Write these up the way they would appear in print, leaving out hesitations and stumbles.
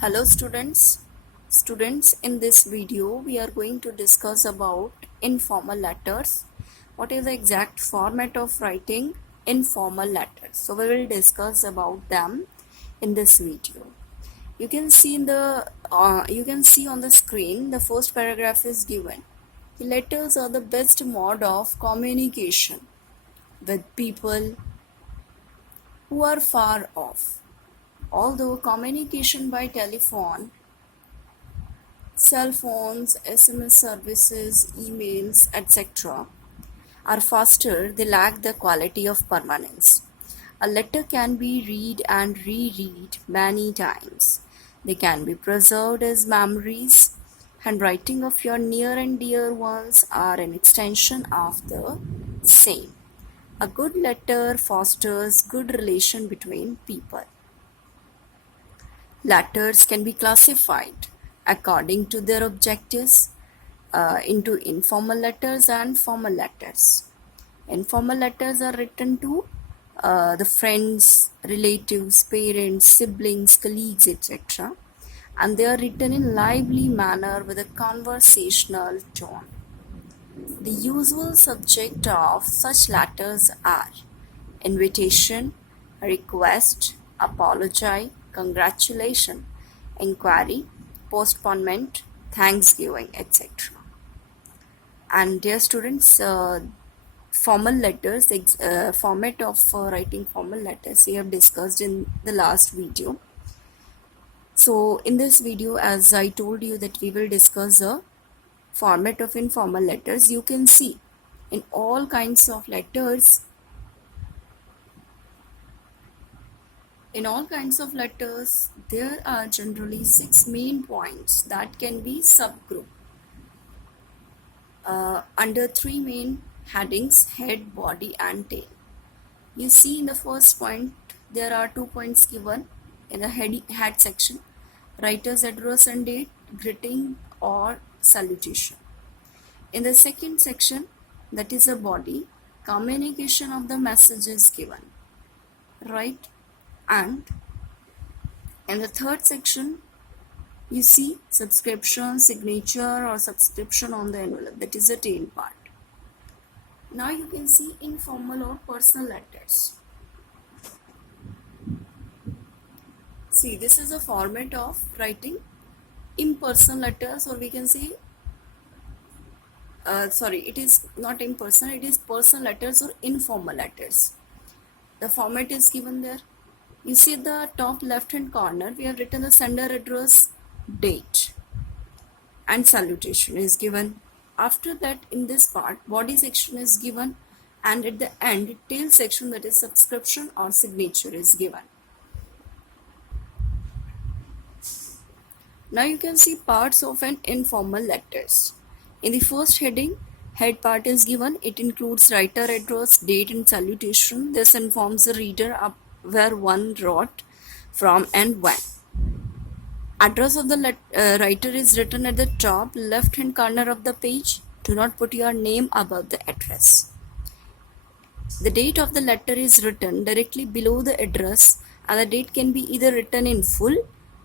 Hello students, in this video we are going to discuss about informal letters. What is the exact format of writing informal letters? So we will discuss about them in this video. You can see on the screen the first paragraph is given. The letters are the best mode of communication with people who are far off. Although communication by telephone, cell phones, SMS services, emails, etc. are faster, they lack the quality of permanence. A letter can be read and reread many times. They can be preserved as memories. Handwriting of your near and dear ones are an extension of the same. A good letter fosters good relation between people. Letters can be classified according to their objectives into informal letters and formal letters. Informal letters are written to the friends, relatives, parents, siblings, colleagues, etc. And they are written in lively manner with a conversational tone. The usual subject of such letters are invitation, request, apology, congratulation, inquiry, postponement, thanksgiving, etc. And dear students, formal letters, format of writing formal letters we have discussed in the last video. So in this video, as I told you that we will discuss the format of informal letters, you can see in all kinds of letters, there are generally 6 main points that can be subgrouped under 3 main headings: head, body, and tail. You see in the first point, there are 2 points given in the head section: writer's address and date, greeting or salutation. In the second section, that is the body, communication of the message is given, right? And in the third section, you see subscription, signature or subscription on the envelope, that is the tail part. Now you can see informal or personal letters. See, this is a format of writing impersonal letters, or we can say it is not impersonal, it is personal letters or informal letters. The format is given there. You see the top left hand corner, we have written the sender address, date, and salutation is given. After that, in this part, body section is given, and at the end, tail section, that is subscription or signature, is given. Now you can see parts of an informal letters. In the first heading, head part is given. It includes writer address, date, and salutation. This informs the reader of where one wrote from and when. Address of the writer is written at the top left hand corner of the page. Do not put your name above the address. The date of the letter is written directly below the address, and the date can be either written in full,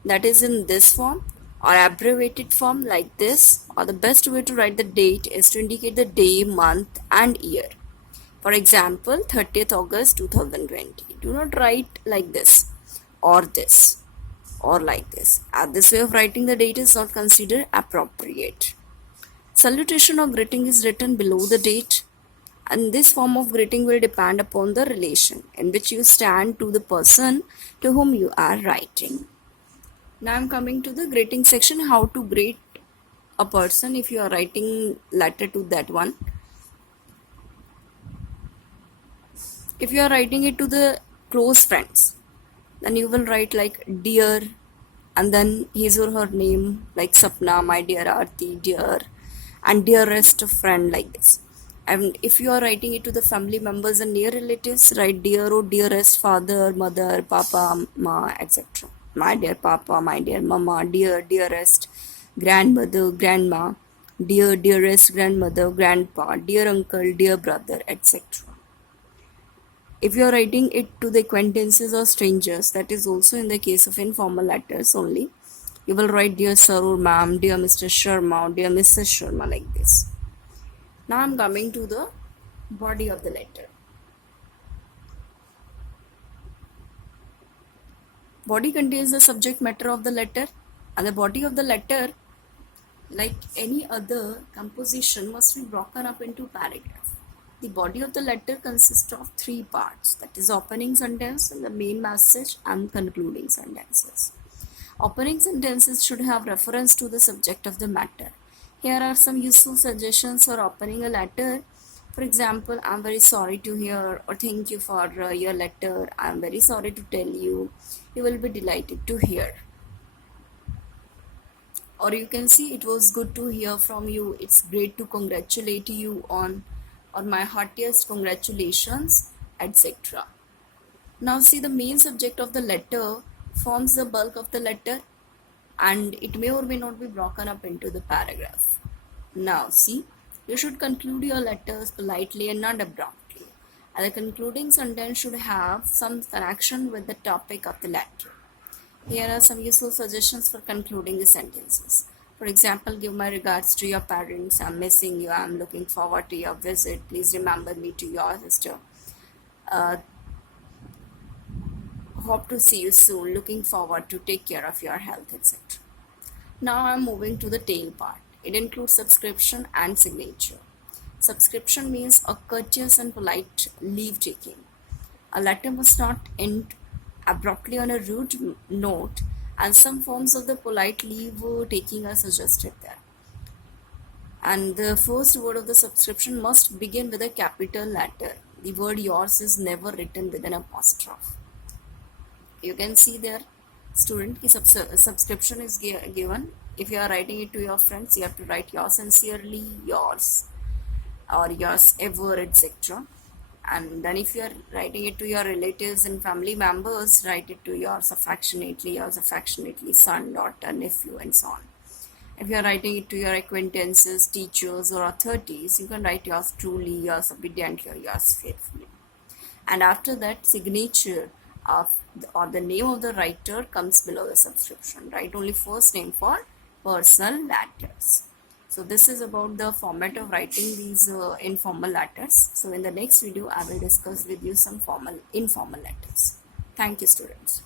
that is in this form, or abbreviated form like this, or the best way to write the date is to indicate the day, month, and year. For example, 30th August 2020. Do not write like this or like this. This way of writing the date is not considered appropriate. Salutation or greeting is written below the date, and this form of greeting will depend upon the relation in which you stand to the person to whom you are writing. Now I am coming to the greeting section, how to greet a person if you are writing letter to that one. If you are writing it to the close friends, then you will write like dear, and then his or her name, like Sapna, my dear Aarti, dear, and dearest friend, like this. And if you are writing it to the family members and near relatives, write dear or dearest father, mother, papa, ma, etc. My dear papa, my dear mama, dear, dearest grandmother, grandma, dear, dearest grandmother, grandpa, dear uncle, dear brother, etc. If you are writing it to the acquaintances or strangers, that is also in the case of informal letters only. You will write dear sir or ma'am, dear Mr. Sharma, or dear Mrs. Sharma, like this. Now I'm coming to the body of the letter. Body contains the subject matter of the letter, and the body of the letter, like any other composition, must be broken up into paragraph. The body of the letter consists of three parts, that is opening sentence and the main message and concluding sentences. Opening sentences should have reference to the subject of the matter. Here are some useful suggestions for opening a letter. For example, I'm very sorry to hear, or thank you for your letter. I'm very sorry to tell you. You will be delighted to hear. Or you can see, it was good to hear from you. It's great to congratulate you on, or my heartiest congratulations, etc. Now see, the main subject of the letter forms the bulk of the letter, and it may or may not be broken up into the paragraph. Now see, you should conclude your letters politely and not abruptly, and the concluding sentence should have some connection with the topic of the letter. Here are some useful suggestions for concluding the sentences. For example, give my regards to your parents. I'm missing you. I'm looking forward to your visit. Please remember me to your sister. Uh, Hope to see you soon. Looking forward to take care of your health, etc. Now I'm moving to the tail part. It includes subscription and signature. Subscription means a courteous and polite leave taking. A letter must not end abruptly on a rude note, and some forms of the polite leave taking are suggested there. And the first word of the subscription must begin with a capital letter. The word yours is never written with an apostrophe. You can see there, student, ki subscription is given. If you are writing it to your friends, you have to write yours sincerely, yours, or yours ever, etc. And then if you are writing it to your relatives and family members, write it to yours affectionately, son, daughter, nephew, and so on. If you are writing it to your acquaintances, teachers, or authorities, you can write yours truly, yours obediently, or yours faithfully. And after that, signature of or the name of the writer comes below the subscription. Write only first name for personal letters. So this is about the format of writing these informal letters. So in the next video, I will discuss with you some informal letters. Thank you, students.